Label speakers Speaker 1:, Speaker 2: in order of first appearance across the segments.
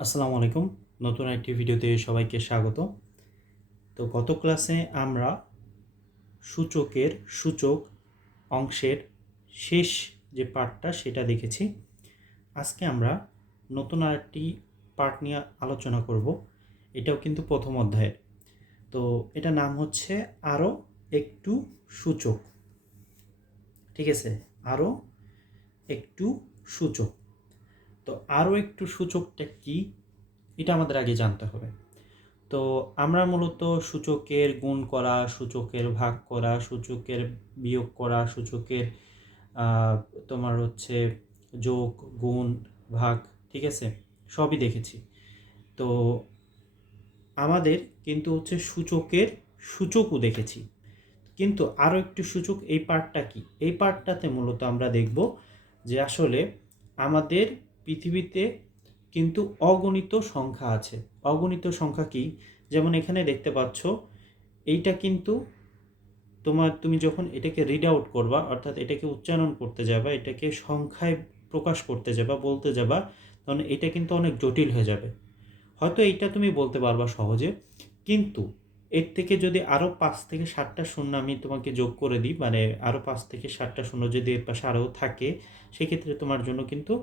Speaker 1: আসসালামু আলাইকুম। নতুন একটি ভিডিওতে সবাইকে স্বাগত। তো গত ক্লাসে আমরা সূচকের সূচক অংশের শেষ যে পার্টটা সেটা দেখেছি। আজকে আমরা নতুন আরেকটি পার্ট নিয়ে আলোচনা করব। এটাও কিন্তু প্রথম অধ্যায়ের। তো এটা নাম হচ্ছে আরও একটু সূচক। ঠিক আছে? আরও একটু সূচক। তো আরও একটু সূচকটা কি, এটা আমাদের আগে জানতে হবে। তো আমরা মূলত সূচকের গুণ করা, সূচকের ভাগ করা, সূচকের বিয়োগ করা, সূচকের তোমার হচ্ছে যোগ, গুণ, ভাগ, ঠিক আছে? সবই দেখেছি। তো আমাদের কিন্তু হচ্ছে সূচকের সূচকও দেখেছি। কিন্তু আরও একটু সূচক, এই পার্টটা কি? এই পার্টটাতে মূলত আমরা দেখব যে আসলে আমাদের পৃথিবীতে কিন্তু অগণিত সংখ্যা আছে। অগণিত সংখ্যা কি? যেমন এখানে দেখতে পাচ্ছ, এইটা কিন্তু তোমার তুমি যখন এটাকে রিড আউট করবা, অর্থাৎ এটাকে উচ্চারণ করতে যাবা, এটাকে সংখ্যায় প্রকাশ করতে যাবা, বলতে যাবা তখন এটা কিন্তু অনেক জটিল হয়ে যাবে। হয়তো এইটা তুমি বলতে পারবা সহজে, কিন্তু এর থেকে যদি আরও পাঁচ থেকে ষাটটা শূন্য আমি তোমাকে যোগ করে দিই মানে আরও পাঁচ থেকে ষাটটা শূন্য যদি এর পাশে আরও থাকে, সেক্ষেত্রে তোমার জন্য কিন্তু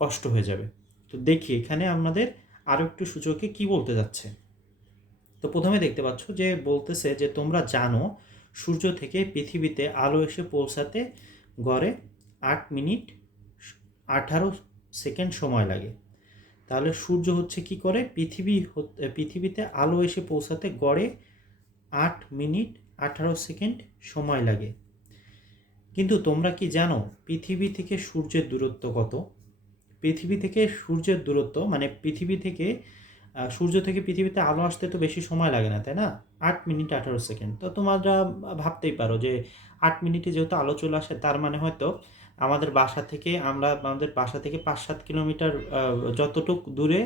Speaker 1: কষ্ট হয়ে যাবে। তো দেখি এখানে আমাদের আরও একটু সূচকে কি বলতে যাচ্ছে। তো প্রথমে দেখতে পাচ্ছ যে বলতেছে যে, তোমরা জানো, সূর্য থেকে পৃথিবীতে আলো এসে পৌঁছাতে গড়ে আট মিনিট আঠারো সেকেন্ড সময় লাগে। তাহলে সূর্য হচ্ছে কি করে? পৃথিবী পৃথিবীতে আলো এসে পৌঁছাতে গড়ে আট মিনিট আঠারো সেকেন্ড সময় লাগে। কিন্তু তোমরা কি জানো, পৃথিবী থেকে সূর্যের দূরত্ব কত? পৃথিবী থেকে সূর্যের দূরত্ব মানে পৃথিবী থেকে সূর্য থেকে পৃথিবীতে আলো আসতে তো বেশি সময় লাগে না, তাই না? আট মিনিট আঠারো সেকেন্ড। তো তোমরা ভাবতেই পারো যে আট মিনিটে যেহেতু আলো চলে আসে, তার মানে হয়তো আমাদের বাসা থেকে আমরা, আমাদের বাসা থেকে পাঁচ সাত কিলোমিটার যতটুক দূরে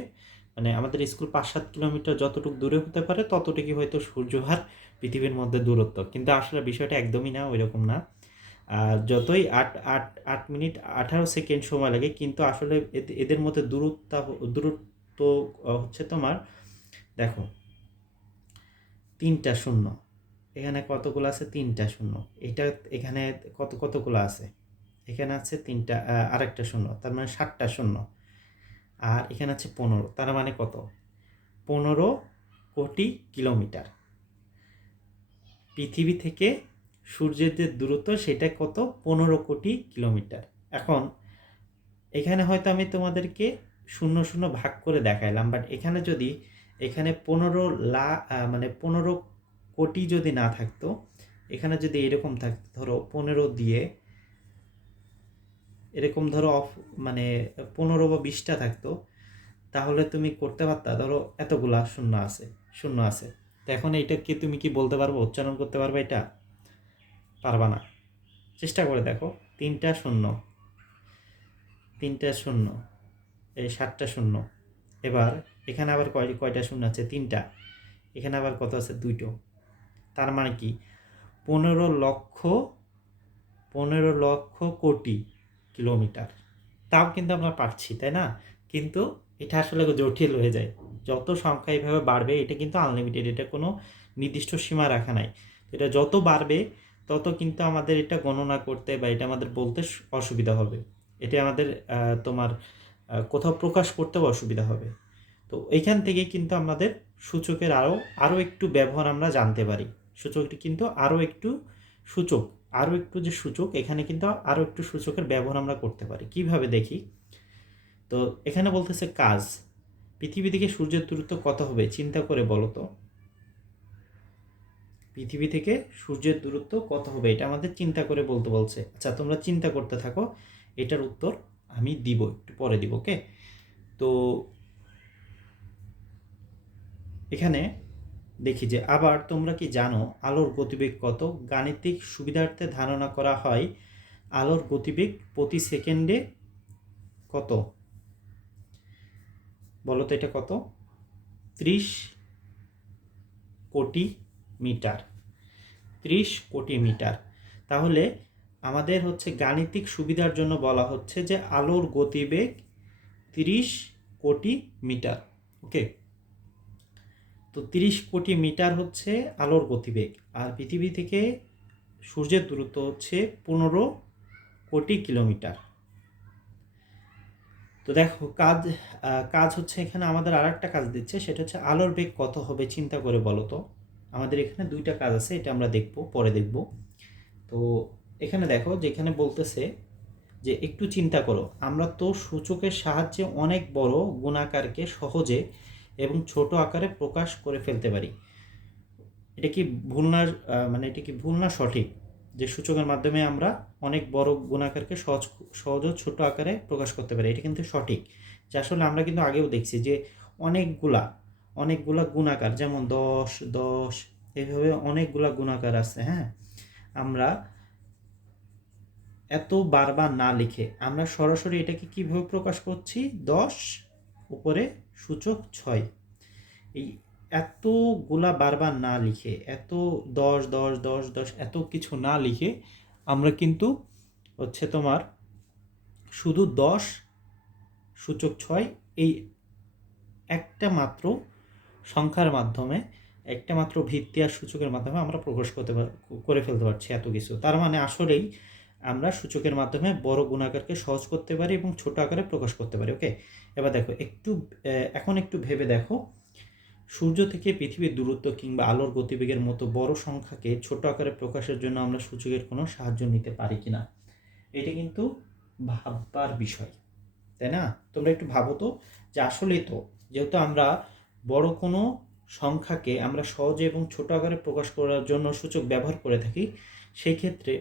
Speaker 1: মানে আমাদের স্কুল পাঁচ সাত কিলোমিটার যতটুক দূরে হতে পারে, ততটুকুই হয়তো সূর্য আর পৃথিবীর মধ্যে দূরত্ব। কিন্তু আসলে বিষয়টা একদমই না ওই রকম না। যতই আট আট আট মিনিট, আঠারো সেকেন্ড সময় লাগে, কিন্তু আসলে এদ- এদের মধ্যে দূরত্ব দূরত্ব হচ্ছে তোমার, দেখো, তিনটা শূন্য। এখানে কতগুলো আছে? তিনটা শূন্য। এটা এখানে কত, কতগুলো আছে? এখানে আছে তিনটা আরেকটা শূন্য, তার মানে সাতটা শূন্য। আর এখানে আছে পনেরো, তার মানে কত? পনেরো কোটি কিলোমিটার। পৃথিবী থেকে সূর্যের যে দূরত্ব সেটা কত? পনেরো কোটি কিলোমিটার। এখন এখানে হয়তো আমি তোমাদেরকে শূন্য শূন্য ভাগ করে দেখাইলাম বাট এখানে যদি, এখানে পনেরো লা মানে পনেরো কোটি যদি না থাকতো, এখানে যদি এরকম থাকতো, ধরো পনেরো দিয়ে, এরকম ধরো অফ মানে পনেরো বা বিশটা থাকতো, তাহলে তুমি করতে পারতা, ধরো এতগুলা শূন্য আছে শূন্য আছে। তো এখন এইটা কি তুমি কি বলতে পারব? উচ্চারণ করতে পারবে এটা? পারবা না। চেষ্টা করে দেখো। তিনটা শূন্য। তিনটা শূন্য। এই সাতটা শূন্য। এবার এখানে আবার কয় কয়টা শূন্য আছে? তিনটা। এখানে আবার কত আছে? দুইটো। তার মানে কি? পনেরো লক্ষ পনেরো লক্ষ কোটি কিলোমিটার। তাও কিন্তু আমরা পারছি, তাই না? কিন্তু এটা আসলে জটিল হয়ে যায়। যত সংখ্যা এইভাবে বাড়বে, এটা কিন্তু আনলিমিটেড এটা কোনো নির্দিষ্ট সীমা রাখা নাই। এটা যত বাড়বে তত কিন্তু আমাদের এটা গণনা করতে বা এটা আমাদের বলতে অসুবিধা হবে। এটা আমাদের তোমার কোথাও প্রকাশ করতেও অসুবিধা হবে। তো এইখান থেকে কিন্তু আমাদের সূচকের আরও আরও একটু ব্যবহার আমরা জানতে পারি। সূচকটি কিন্তু আরও একটু সূচক আরও একটু যে সূচক, এখানে কিন্তু আরও একটু সূচকের ব্যবহার আমরা করতে পারি। কীভাবে দেখি? তো এখানে বলতেছে কাজ। পৃথিবী থেকে সূর্যের দূরত্ব কত হবে? চিন্তা করে বলো তো। পৃথিবী থেকে সূর্যের দূরত্ব কত হবে, এটা আমাদের চিন্তা করে বলতে বলছে। আচ্ছা তোমরা চিন্তা করতে থাকো, এটার উত্তর আমি দিব, একটু পরে দিব, ওকে? তো এখানে দেখি যে, আবার তোমরা কি জানো আলোর গতিবেগ কত? গাণিতিক সুবিধার্থে ধারণা করা হয় আলোর গতিবেগ প্রতি সেকেন্ডে কত? বলো তো এটা কত? ত্রিশ কোটি মিটার, ত্রিশ কোটি মিটার। তাহলে আমাদের হচ্ছে গাণিতিক সুবিধার জন্য বলা হচ্ছে যে আলোর গতিবেগ তিরিশ কোটি মিটার, ওকে? তো তিরিশ কোটি মিটার হচ্ছে আলোর গতিবেগ, আর পৃথিবী থেকে সূর্যের দূরত্ব হচ্ছে পনেরো কোটি কিলোমিটার। তো দেখো, কাজ কাজ হচ্ছে এখানে আমাদের আর একটা কাজ দিচ্ছে, সেটা হচ্ছে আলোর বেগ কত হবে, চিন্তা করে বলো তো। আমাদের এখানে দুইটা কাজ আছে, এটা আমরা দেখব, পরে দেখব। তো এখানে দেখো, যেখানে বলতেছে যে একটু চিন্তা করো, আমরা তো সূচকের সাহায্যে অনেক বড় গুণাকারকে সহজে এবং ছোট আকারে প্রকাশ করে ফেলতে পারি। এটা কি ভুল না মানে এটা কি ভুল না সঠিক? যে সূচকের মাধ্যমে আমরা অনেক বড় গুণাকারকে সহজ সহজ ছোট আকারে প্রকাশ করতে পারি, এটা কিন্তু সঠিক। যে আসলে আমরা কিন্তু আগেও দেখছি যে অনেকগুলা অনেকগুলা গুণাকার, যেমন দশ দশ এইভাবে অনেকগুলা গুণাকার আছে হ্যাঁ? আমরা এত বারবার না লিখে আমরা সরাসরি এটাকে কীভাবে প্রকাশ করছি? দশ, উপরে সূচক ছয়। এই এতগুলা বারবার না লিখে, এত দশ দশ দশ দশ, এত কিছু না লিখে আমরা কিন্তু হচ্ছে তোমার শুধু দশ, সূচক ছয়, এই একটা মাত্র সংখ্যার মাধ্যমে একটা মাত্র ভিত্তি আর সূচকের মাধ্যমে আমরা প্রকাশ করতে করে ফেলতে পারছি এত কিছু। তার মানে আসলেই আমরা সূচকের মাধ্যমে বড় গুণাকারকে সহজ করতে পারি এবং ছোট আকারে প্রকাশ করতে পারি ওকে এবার দেখো, একটু এখন একটু ভেবে দেখো। সূর্য থেকে পৃথিবীর দূরত্ব কিংবা আলোর গতিবেগের মতো বড় সংখ্যাকে ছোট আকারে প্রকাশের জন্য আমরা সূচকের কোনো সাহায্য নিতে পারি কি না? এটা কিন্তু ভাববার বিষয়, তাই না? তোমরা একটু ভাবো তো যে আসলেই তো, যেহেতু আমরা বড় কোনো সংখ্যাকে আমরা সহজে এবং ছোট আকারে প্রকাশ করার জন্য সূচক ব্যবহার করে থাকি, সেই ক্ষেত্রে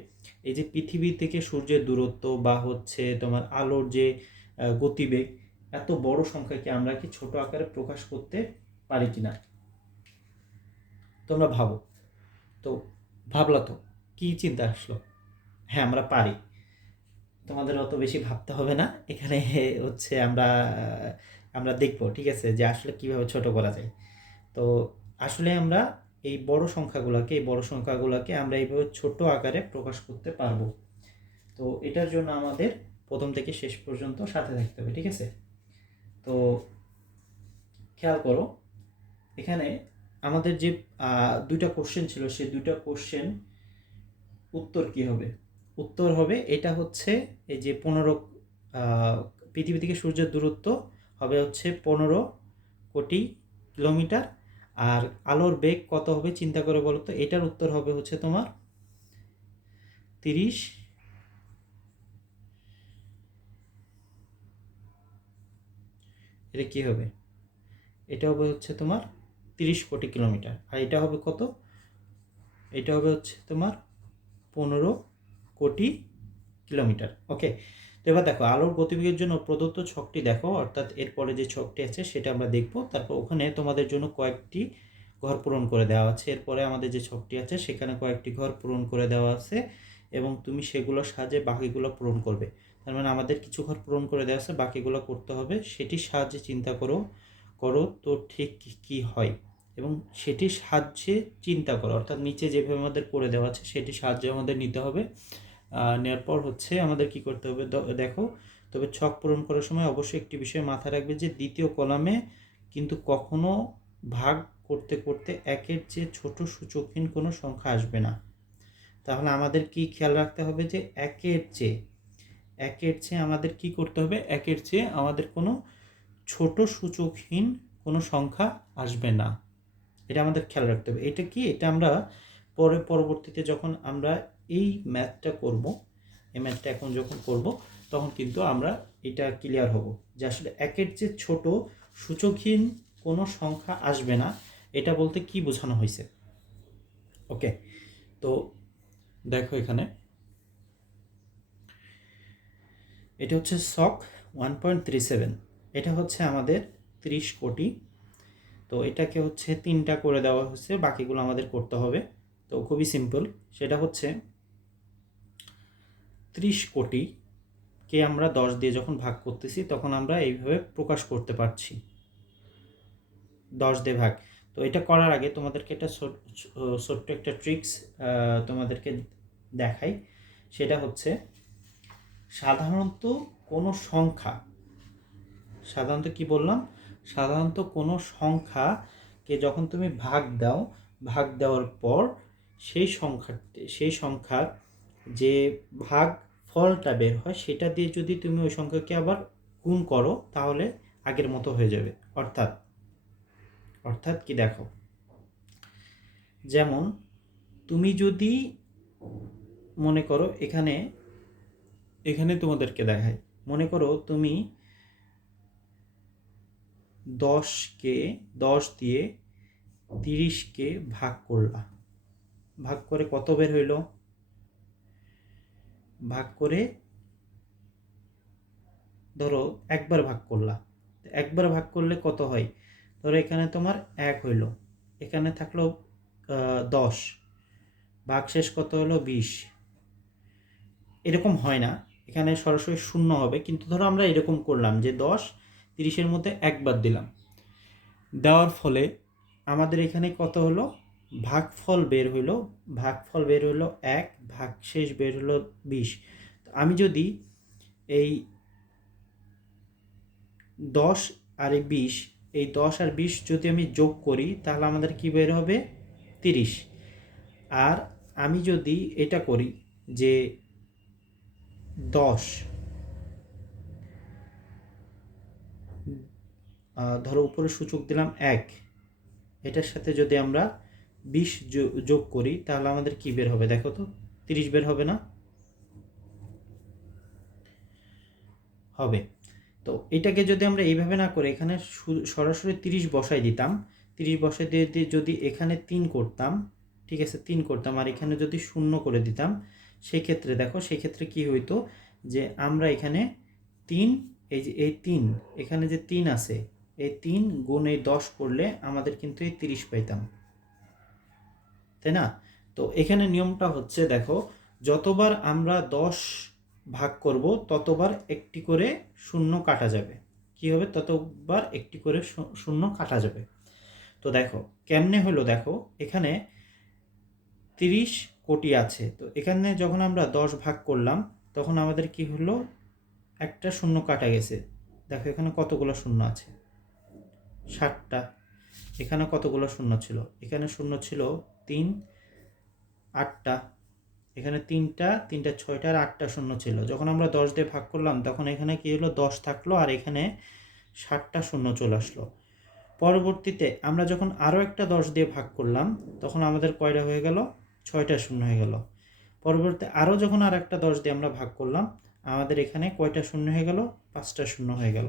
Speaker 1: এই যে পৃথিবী থেকে সূর্যের দূরত্ব বা হচ্ছে তোমার আলোর যে গতিবেগ, এত বড় সংখ্যাকে আমরা কি ছোট আকারে প্রকাশ করতে পারি কি না তোমরা ভাবো। তো ভাবলা তো, কী চিন্তা আসলো? হ্যাঁ আমরা পারি। তোমাদের অত বেশি ভাবতে হবে না। এখানে হচ্ছে আমরা আমরা দেখব, ঠিক আছে? যে আসলে কীভাবে ছোট করা যায়। তো আসলে আমরা এই বড় সংখ্যাগুলোকে, এই বড় সংখ্যাগুলোকে আমরা এইভাবে ছোট আকারে প্রকাশ করতে পারব। তো এটার জন্য আমাদের প্রথম থেকে শেষ পর্যন্ত সাথে থাকতে হবে, ঠিক আছে? তো খেয়াল করো, এখানে আমাদের যে দুইটা কোশ্চেন ছিল, সেই দুইটা কোশ্চেন উত্তর কি হবে? উত্তর হবে, এটা হচ্ছে এই যে পনেরো পৃথিবী থেকে সূর্যের দূরত্ব হবে হচ্ছে পনেরো কোটি কিলোমিটার। আর আলোর বেগ কত হবে চিন্তা করে বলো তো? এটার উত্তর হবে হচ্ছে তোমার তিরিশ এটা কি হবে? এটা হবে হচ্ছে তোমার তিরিশ কোটি কিলোমিটার। আর এটা হবে কত? এটা হবে হচ্ছে তোমার পনেরো কোটি কিলোমিটার। ওকে এবার দেখো, আলোর গতিবেগের জন্য প্রদত্ত ছকটি দেখো, অর্থাৎ এরপরে যে ছকটি আছে সেটা আমরা দেখব। তারপর ওখানে তোমাদের জন্য কয়েকটি ঘর পূরণ করে দেওয়া আছে। এরপরে আমাদের যে ছকটি আছে সেখানে কয়েকটি ঘর পূরণ করে দেওয়া আছে এবং তুমি সেগুলো সাহায্যে বাকিগুলো পূরণ করবে। তার মানে আমাদের কিছু ঘর পূরণ করে দেওয়া আছে, বাকিগুলো করতে হবে। সেটির সাহায্যে চিন্তা করো করো তো ঠিক কি- হয়। এবং সেটির সাহায্যে চিন্তা করো, অর্থাৎ নিচে যেভাবে আমাদের করে দেওয়া আছে সেটির সাহায্যে আমাদের নিতে হবে। নেওয়ার পর হচ্ছে আমাদের কি করতে হবে? দেখো, তবে ছক পূরণ করার সময় অবশ্যই একটি বিষয় মাথায় রাখবে যে দ্বিতীয় কলামে কিন্তু কখনো ভাগ করতে করতে একের চেয়ে ছোট সূচকহীন কোনো সংখ্যা আসবে না। তাহলে আমাদের কি খেয়াল রাখতে হবে যে একের চেয়ে একের চেয়ে আমাদের কি করতে হবে? একের চেয়ে আমাদের কোনো ছোট সূচকহীন কোনো সংখ্যা আসবে না। এটা আমাদের খেয়াল রাখতে হবে। এটা কি? এটা আমরা পরে, পরবর্তীতে যখন আমরা এই ম্যাথটা করব, এই ম্যাথটা এখন যখন করব, তখন কিন্তু আমরা এটা ক্লিয়ার হব যে আসলে একের চেয়ে ছোট সূচকহীন কোনো সংখ্যা আসবে না। এটা বলতে কি বোঝানো হয়েছে? ওকে তো দেখো এখানে। এটা হচ্ছে সক ওয়ান পয়েন্ট থ্রি সেভেন এটা হচ্ছে আমাদের ত্রিশ কোটি। তো এটাকে হচ্ছে তিনটা করে দেওয়া হচ্ছে বাকিগুলো আমাদের করতে হবে। তো খুবই সিম্পল সেটা হচ্ছে ত্রিশ কোটি কে আমরা দশ দিয়ে যখন ভাগ করতেছি, তখন আমরা এইভাবে প্রকাশ করতে পারছি। দশ দিয়ে ভাগ। তো এটা করার আগে তোমাদেরকে একটা ছোট- ছোট্ট একটা ট্রিক্স তোমাদেরকে দেখাই। সেটা হচ্ছে, সাধারণত কোনো সংখ্যা, সাধারণত কি বললাম? সাধারণত কোনো সংখ্যাকে যখন তুমি ভাগ দাও, ভাগ দেওয়ার পর সেই সংখ্যাটি সেই সংখ্যার যে ভাগ ফলটা বের হয়, সেটা দিয়ে যদি তুমি ওই সংখ্যাকে আবার গুণ করো, তাহলে আগের মতো হয়ে যাবে। অর্থাৎ অর্থাৎ কি দেখো? যেমন, তুমি যদি মনে করো এখানে এখানে তোমাদেরকে দেখায় মনে করো তুমি দশকে, দশ দিয়ে তিরিশকে ভাগ করলা। ভাগ করে কত বের হইল? ভাগ করে ধরো একবার ভাগ করলা। একবার ভাগ করলে কত হয়? ধরো এখানে তোমার এক হইল। এখানে থাকল দশ। ভাগ শেষ কত হলো? বিশ। এরকম হয় না। এখানে সরাসরি শূন্য হবে। কিন্তু ধরো আমরা এরকম করলাম যে দশ, তিরিশের মধ্যে একবার দিলাম। দেওয়ার ফলে আমাদের এখানে কত হলো? ভাগফল বের হইল, ভাগফল বের হইল এক, ভাগশেষ বের হলো বিশ। আমি যদি এই দশ আর এই বিশ, এই দশ আর বিশ যদি আমি যোগ করি, তাহলে আমাদের কি বের হবে? তিরিশ। আর আমি যদি এটা করি যে দশ ধরো উপরে সূচক দিলাম এক, এটার সাথে যদি আমরা বিশ যোগ করি, তাহলে আমাদের কি বের হবে? দেখো তো, তিরিশ বের হবে না? হবে। তো এটাকে যদি আমরা এইভাবে না করে এখানে সরাসরি তিরিশ বসাই দিতাম, তিরিশ বসাই দিয়ে দিয়ে যদি এখানে তিন করতাম, ঠিক আছে, তিন করতাম, আর এখানে যদি শূন্য করে দিতাম সেই ক্ষেত্রে দেখো সেই ক্ষেত্রে কি হইতো যে আমরা এখানে তিন, এই যে, এই তিন, এখানে যে তিন আছে, এই তিন গুণ এই দশ করলে আমাদের কিন্তু এই তিরিশ পাইতাম। তাই না? তো এখানে নিয়মটা হচ্ছে, দেখো, যতবার আমরা দশ ভাগ করব, ততবার একটি করে শূন্য কাটা যাবে। কি হবে? ততবার একটি করে শূন্য কাটা যাবে। তো দেখো, কেমনে হলো? দেখো, এখানে তিরিশ কোটি আছে। তো এখানে যখন আমরা দশ ভাগ করলাম, তখন আমাদের কি হলো? একটা শূন্য কাটা গেছে। দেখো, এখানে কতগুলো শূন্য আছে? ষাটটা। এখানে কতগুলো শূন্য ছিল? এখানে শূন্য ছিল তিন, আটটা। এখানে তিনটা তিনটা আর আটটা শূন্য ছিল। যখন আমরা দশ দিয়ে ভাগ করলাম, তখন এখানে কি হলো? দশ থাকল আর এখানে ষাটটা শূন্য চলে আসলো। পরবর্তীতে আমরা যখন আরও একটা দশ দিয়ে ভাগ করলাম, তখন আমাদের কয়টা হয়ে গেল? ছয়টা শূন্য হয়ে গেল। পরবর্তী আরও যখন আর একটা দশ দিয়ে আমরা ভাগ করলাম, আমাদের এখানে কয়টা শূন্য হয়ে গেল? পাঁচটা শূন্য হয়ে গেল।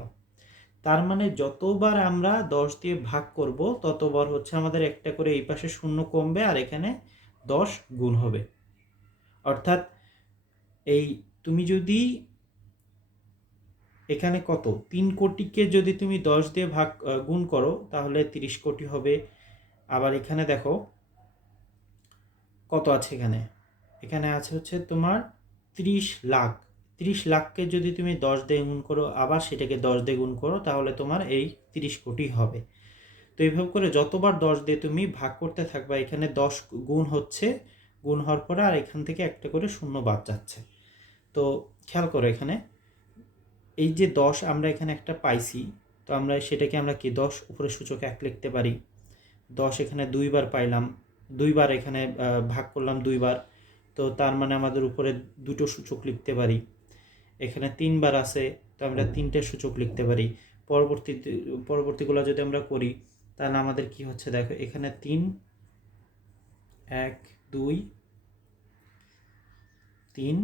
Speaker 1: তার মানে যতবার আমরা দশ দিয়ে ভাগ করব, ততবার হচ্ছে আমাদের একটা করে এই পাশে শূন্য কমবে আর এখানে দশ গুণ হবে। অর্থাৎ এই তুমি যদি এখানে কত? তিন কোটিকে যদি তুমি দশ দিয়ে ভাগ গুণ করো, তাহলে তিরিশ কোটি হবে। আবার এখানে দেখো কত আছে এখানে? এখানে আছে হচ্ছে তোমার ত্রিশ লাখ। ত্রিশ লাখকে যদি তুমি দশ দিয়ে গুণ করো, আবার সেটাকে দশ দিয়ে গুণ করো, তাহলে তোমার এই তিরিশ কোটি হবে। তো এইভাবে করে যতবার দশ দিয়ে তুমি ভাগ করতে থাকবা, এখানে দশ গুণ হচ্ছে, গুণ হওয়ার পরে আর এখান থেকে একটা করে শূন্য বাদ যাচ্ছে। তো খেয়াল করো এখানে, এই যে দশ আমরা এখানে একটা পাইছি, তো আমরা সেটাকে আমরা কি দশ উপরে সূচক এক লিখতে পারি? দশ এখানে দুইবার পাইলাম, দুইবার এখানে ভাগ করলাম দুইবার, তো তার মানে আমাদের উপরে দুটো সূচক লিখতে পারি। এখানে তিনবার আছে তো আমরা তিনটে সূচক লিখতে পারি। পরবর্তী পরবর্তীগুলো যদি আমরা করি তাহলে আমাদের কি হচ্ছে দেখো এখানে তিন এক দুই তিন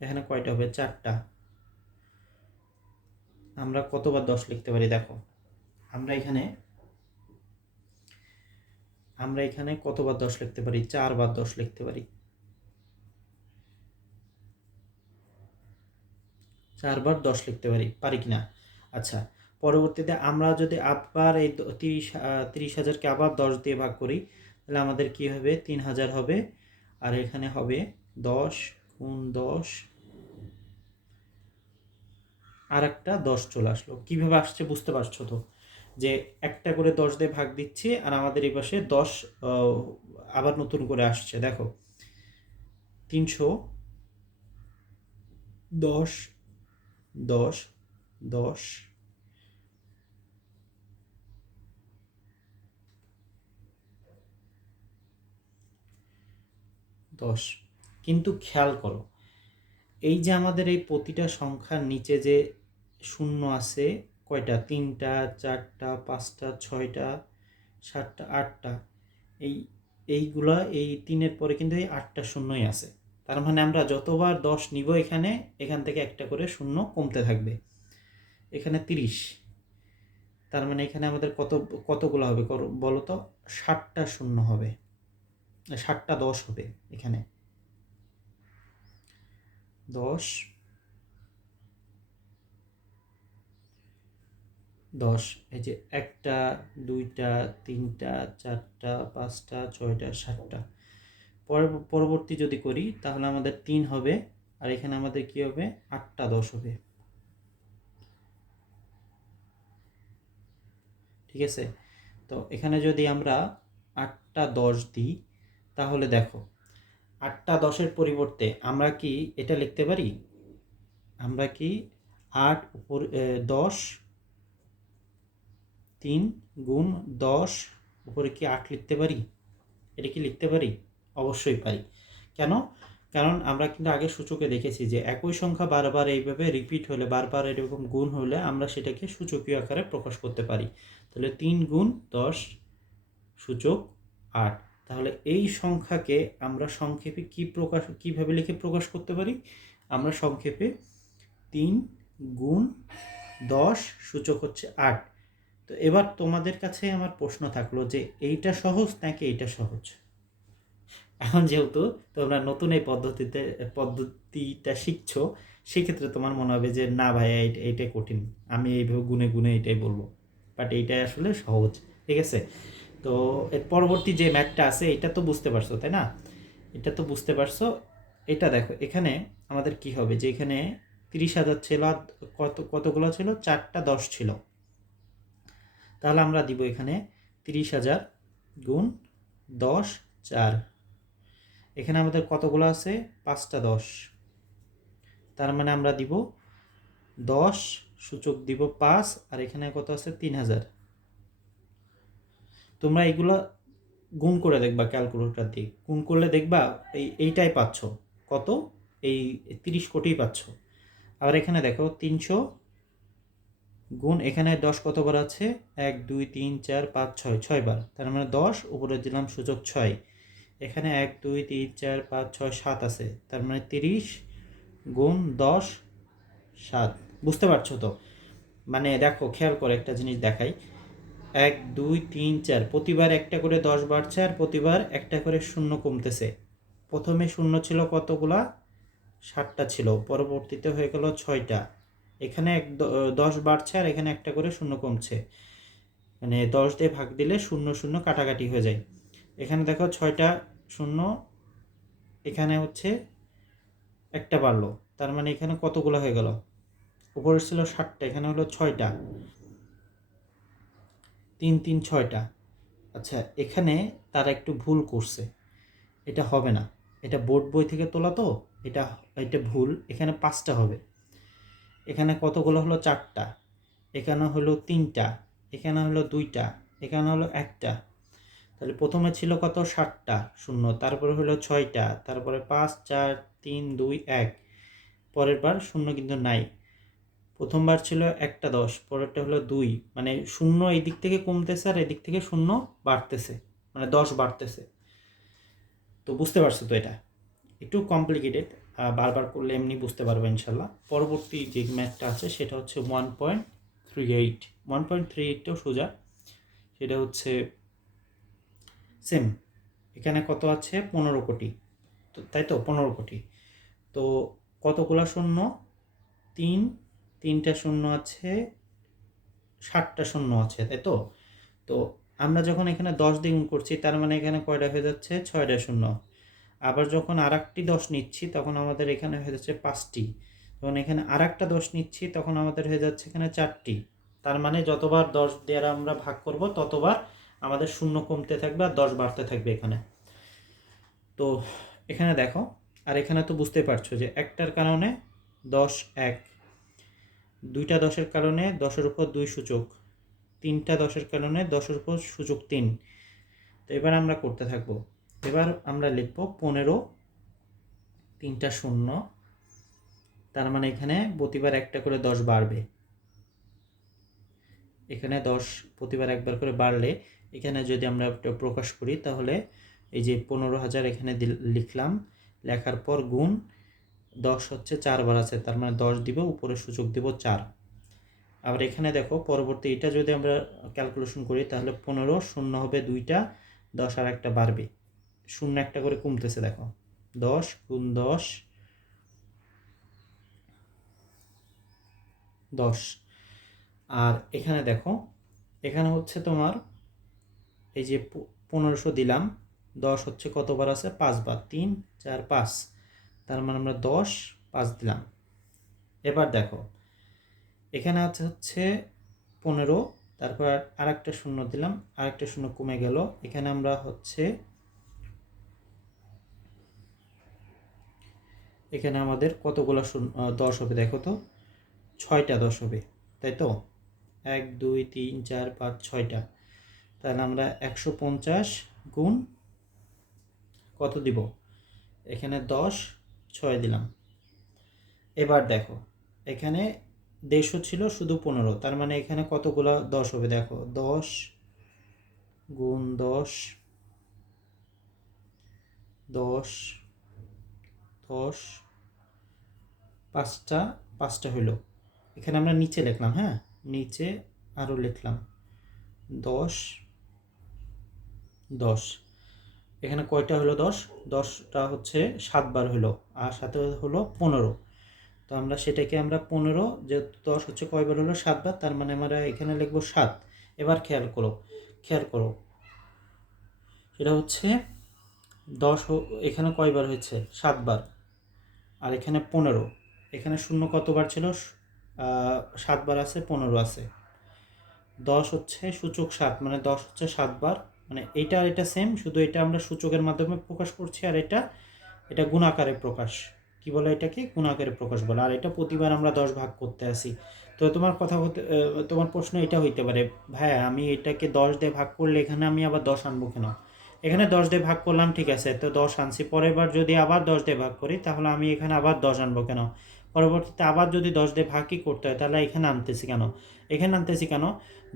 Speaker 1: এখানে কয়টা হবে? চারটা। আমরা কতবার দশ লিখতে পারি দেখো। আমরা এখানে আমরা এখানে কতবার দশ লিখতে পারি? চারবার দশ লিখতে পারি। চারবার দশ লিখতে পারি পারি কিনা? আচ্ছা পরবর্তীতে আমরা যদি আবার এই তিরিশ তিরিশ হাজারকে আবার দশ দিয়ে ভাগ করি, তাহলে আমাদের কি হবে? তিন হাজার হবে, আর এখানে হবে দশ গুণ দশ আর একটা দশ চলে আসলো। কীভাবে আসছে বুঝতে পারছ তো? যে একটা করে দশ দিয়ে ভাগ দিচ্ছি, আর আমাদের এই পাশে দশ আবার নতুন করে আসছে। দেখো, তিনশো দশ দশ দশ দশ। কিন্তু খেয়াল করো, এই যে আমাদের এই প্রতিটা সংখ্যার নিচে যে শূন্য আছে, কয়টা? তিনটা, চারটা, পাঁচটা, ছয়টা, সাতটা, আটটা, এই, এইগুলা এই তিনের পরে কিন্তু এই আটটা শূন্যই আছে। তার মানে আমরা যতবার দশ নিব এখানে, এখান থেকে একটা করে শূন্য কমতে থাকবে। এখানে তিরিশ। তার মানে এখানে আমাদের কত, কতগুলো হবে বলো তো ষাটটা শূন্য হবে। ষাটটা দশ হবে এখানে। দশ। দশ। এই যে একটা, দুইটা, তিনটা, চারটা, পাঁচটা, ছয়টা, সাতটা। পরবর্তী যদি করি, তাহলে আমাদের তিন হবে, আর এখানে আমাদের কি হবে? আটটা দশ হবে। ঠিক আছে? তো এখানে যদি আমরা আটটা দশ দিই, তাহলে দেখো, আটটা দশের পরিবর্তে আমরা কি এটা লিখতে পারি? আমরা কি আট উপর দশ, তিন গুণ দশ উপরে কি আট লিখতে পারি? এটা কি লিখতে পারি? অবশ্যই পারি। কেন? কারণ আমরা কিন্তু আগে সূচকে দেখেছি যে একই সংখ্যা বারবার এইভাবে রিপিট হলে, বারবার এরকম গুণ হলে আমরা সেটাকে সূচকীয় আকারে প্রকাশ করতে পারি। তাহলে তিন গুণ দশ সূচক আট। তাহলে এই সংখ্যাকে আমরা সংক্ষেপে কি প্রকাশ, কীভাবে লিখে প্রকাশ করতে পারি? আমরা সংক্ষেপে তিন গুণ দশ সূচক হচ্ছে আট। তো এবার তোমাদের কাছে আমার প্রশ্ন থাকল যে এইটা সহজ নাকি এইটা সহজ? এখন যেহেতু তোমরা নতুন এই পদ্ধতিতে, পদ্ধতিটা শিখছো, সেক্ষেত্রে তোমার মনে হবে যে, না ভাই এইটা এইটাই কঠিন। আমি এইভাবে গুনে গুনে এটাই বলব। বাট এইটাই আসলে সহজ, ঠিক আছে? তো এর পরবর্তী যে ম্যাথটা আছে, এটা তো বুঝতে পারছ, তাই না? এটা তো বুঝতে পারছ। এটা দেখো, এখানে আমাদের কি হবে যে, এখানে তিরিশ হাজার ছিল, কত, কতগুলো ছিল? চারটা দশ ছিল। তাহলে আমরা দিব এখানে তিরিশ হাজার গুণ দশ, চার। এখানে আমাদের কতগুলো আছে? পাঁচটা দশ। তার মানে আমরা দিব দশ, সূচক দিব পাঁচ, আর এখানে কত আছে? তিন হাজার। তোমরা এগুলো গুণ করে দেখবা ক্যালকুলেটর দিয়ে। গুণ করলে দেখবা এই, এইটাই পাচ্ছ। কত? এই তিরিশ কোটি পাচ্ছ। আবার এখানে দেখো তিনশো গুণ, এখানে দশ কতবার আছে? এক, দুই, তিন, চার, পাঁচ, ছয় ছয় বার তার মানে দশ, উপরে দিলাম সূচক ছয়। এখানে এক, দুই, তিন, চার, পাঁচ, ছয়, সাত আছে। তার মানে তিরিশ গুণ দশ, সাত। বুঝতে পারছ তো? মানে দেখো, খেয়াল করে একটা জিনিস দেখাই। এক, দুই, তিন, চার। প্রতিবার একটা করে দশ বাড়ছে আর প্রতিবার একটা করে শূন্য কমতেছে। প্রথমে শূন্য ছিল কতগুলা? ষাটটা ছিল। পরবর্তীতে হয়ে গেল ছয়টা। এখানে এক দশ বাড়ছে আর এখানে একটা করে শূন্য কমছে। মানে দশ দিয়ে ভাগ দিলে শূন্য শূন্য কাটাকাটি হয়ে যায়। এখানে দেখো ছয়টা শূন্য, এখানে হচ্ছে একটা বাড়লো। তার মানে এখানে কতগুলো হয়ে গেল? উপরে ছিল ষাটটা, এখানে হলো ছয়টা। তিন তিন, ছয়টা। আচ্ছা এখানে তারা একটু ভুল করছে। এটা হবে না। এটা বোর্ড বই থেকে তোলা তো, এটা এটা ভুল। এখানে পাঁচটা হবে। এখানে কতগুলো হলো? চারটা। এখানে হলো তিনটা। এখানে হলো দুইটা। এখানে হলো একটা। তাহলে প্রথমে ছিল কত? ষাটটা, শূন্য। তারপরে হলো ছয়টা, তারপরে পাঁচ, চার, তিন, দুই, এক। পরের বার শূন্য কিন্তু নাই। প্রথমবার ছিল একটা দশ, পরেরটা হলো দুই। মানে শূন্য এই দিক থেকে কমতেছে আর এদিক থেকে শূন্য বাড়তেছে। মানে দশ বাড়তেছে। তো বুঝতে পারছ তো এটা? একটু কমপ্লিকেটেড বারবার করলে এমনি বুঝতে পারবে ইনশাল্লাহ। পরবর্তী যে ম্যাথটা আছে সেটা হচ্ছে one point three eight one point three এইটটাও সোজা। সেটা হচ্ছে সেম। এখানে কত আছে? পনেরো কোটি। তাই তো? পনেরো কোটি। তো, কতগুলো শূন্য? তিন। তিনটা শূন্য আছে, ষাটটা শূন্য আছে, তাই তো? তো, আমরা যখন এখানে দশ দ্বিগুণ করছি, তার মানে এখানে কয়টা হয়ে যাচ্ছে? ছয়টা শূন্য। আবার যখন আর একটি দশ নিচ্ছি, তখন আমাদের এখানে হয়ে যাচ্ছে পাঁচটি। যখন এখানে আর একটা দশ নিচ্ছি, তখন আমাদের হয়ে যাচ্ছে এখানে চারটি। তার মানে যতবার দশ দিয়ে আমরা ভাগ করব, ততবার আমাদের শূন্য কমতে থাকবে আর দশ বাড়তে থাকবে এখানে। তো এখানে দেখো, আর এখানে তো বুঝতে পারছ যে একটার কারণে দশ এক, দুইটা দশের কারণে দশের উপর দুই সূচক, তিনটা দশের কারণে দশের উপর সূচক তিন। তো এবার আমরা করতে থাকব। এবার আমরা লিখব পনেরো, তিনটা শূন্য, তার মানে এখানে প্রতিবার একটা করে দশ বাড়বে। এখানে দশ প্রতিবার একবার করে বাড়লে এখানে যদি আমরা প্রকাশ করি, তাহলে এই যে পনেরো হাজার এখানে লিখলাম। লেখার পর গুণ দশ হচ্ছে চারবার আছে, তার মানে দশ দিব, উপরে সূচক দিব চার। আবার এখানে দেখো, পরবর্তী এটা যদি আমরা ক্যালকুলেশন করি, তাহলে পনেরো শূন্য হবে দুইটা, দশ আর একটা বাড়বে। শূন্য একটা করে কমতেছে, দেখো। দশ গুণ দশ দশ। আর এখানে দেখো, এখানে হচ্ছে তোমার এই যে পনেরোশো দিলাম, দশ হচ্ছে কতবার আছে? পাঁচবার। তিন, চার, পাঁচ। তার মানে আমরা দশ, পাঁচ দিলাম। এবার দেখো, এখানে আছে হচ্ছে পনেরো, তারপর আর একটা শূন্য দিলাম আর একটা শূন্য কমে গেল। এখানে আমরা হচ্ছে, এখানে আমাদের কতগুলো শূন্য দশ হবে দেখো তো? ছয়টা দশ হবে, তাই তো? এক, দুই, তিন, চার, পাঁচ, ছয়টা। তাহলে আমরা একশো পঞ্চাশ গুণ কত দিব? এখানে দশ, ছয় দিলাম। এবার দেখো, এখানে দেড়শো ছিল, শুধু পনেরো। তার মানে এখানে কতগুলো দশ হবে? দেখো, দশ গুণ দশ দশ দশ, পাঁচটা পাঁচটা হইল। এখানে আমরা নিচে লিখলাম হ্যাঁ? নিচে আরও লিখলাম। দশ দশ। এখানে কয়টা হলো দশ? দশটা হচ্ছে সাতবার হলো আর সাথে হলো পনেরো। তো আমরা সেটাকে আমরা পনেরো, যেহেতু দশ হচ্ছে কয়বার হলো? সাতবার, তার মানে আমরা এখানে লিখব সাত। এবার খেয়াল করো খেয়াল করো। সেটা হচ্ছে দশ এখানে কয়বার হয়েছে? সাতবার। আর এখানে পনেরো। এখানে শূন্য কতবার ছিল? সাতবার আছে, পনেরো আছে। দশ হচ্ছে সূচক সাত মানে দশ হচ্ছে সাতবার। মানে এটা আর এটা সেম শুধু এটা আমরা সূচকের মাধ্যমে প্রকাশ করছি আর এটা এটা গুণাকারে প্রকাশ। কি বলে এটাকে? গুণাকারে প্রকাশ বলে। আর এটা প্রতিবার আমরা দশ ভাগ করতে আসি। তো তোমার কথা হতে তোমার প্রশ্ন এটা হইতে পারে, ভাইয়া, আমি এটাকে দশ দিয়ে ভাগ করলে এখানে আমি আবার দশ আনব কেন? এখানে দশ দিয়ে ভাগ করলাম, ঠিক আছে, তো দশ আনছি। পরের বার যদি আবার দশ দিয়ে ভাগ করি, তাহলে আমি এখানে আবার দশ আনব কেন? পরবর্তীতে আবার যদি দশ দিয়ে ভাগই করতে হয়, তাহলে এখানে আনতেছি কেন? এখানে আনতেছি কেন?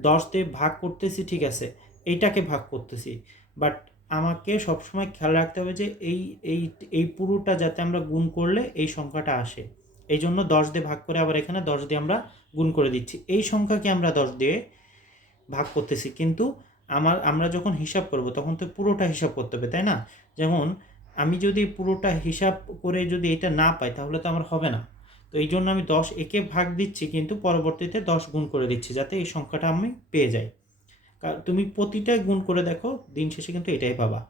Speaker 1: দশ দিয়ে ভাগ করতেছি, ঠিক আছে এইটাকে ভাগ করতেছি। বাট আমাকে সবসময় খেয়াল রাখতে হবে যে এই এই এই পুরোটা যাতে আমরা গুণ করলে এই সংখ্যাটা আসে। এই জন্য দশ দিয়ে ভাগ করে আবার এখানে দশ দিয়ে আমরা গুণ করে দিচ্ছি। এই সংখ্যাকে আমরা দশ দিয়ে ভাগ করতেছি। কিন্তু আমার, আমরা যখন হিসাব করব তখন তো পুরোটা হিসাব করতে হবে, তাই না? যেমন আমি যদি পুরোটা হিসাব করে যদি এটা না পাই তাহলে তো আমার হবে না। তো এই জন্য আমি দশ একে ভাগ দিচ্ছি কিন্তু পরবর্তীতে দশ গুণ করে দিচ্ছি যাতে এই সংখ্যাটা আমি পেয়ে যাই। তুমি প্রতিটাই গুণ করে দেখো, দিন শেষে কিন্তু এটাই পাবা।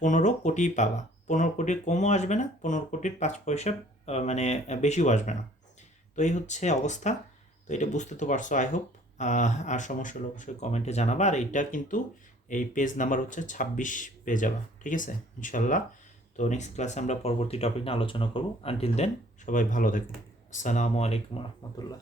Speaker 1: পনেরো কোটি পাবা। পনেরো কোটির কমও আসবে না, পনেরো কোটির পাঁচ পয়সা মানে বেশিও আসবে না। তো এই হচ্ছে অবস্থা। তো এটা বুঝতে তো পারছ আই হোপ আর সমস্যা হলে অবশ্যই কমেন্টে জানাবা। আর এইটা কিন্তু এই পেজ নাম্বার হচ্ছে ছাব্বিশ পেয়ে যাবা, ঠিক আছে? ইনশাল্লাহ তো নেক্সট ক্লাসে আমরা পরবর্তী টপিক নিয়ে আলোচনা করব। আনটিল দেন সবাই ভালো দেখো আসসালামু আলাইকুম রহমতুল্লাহ।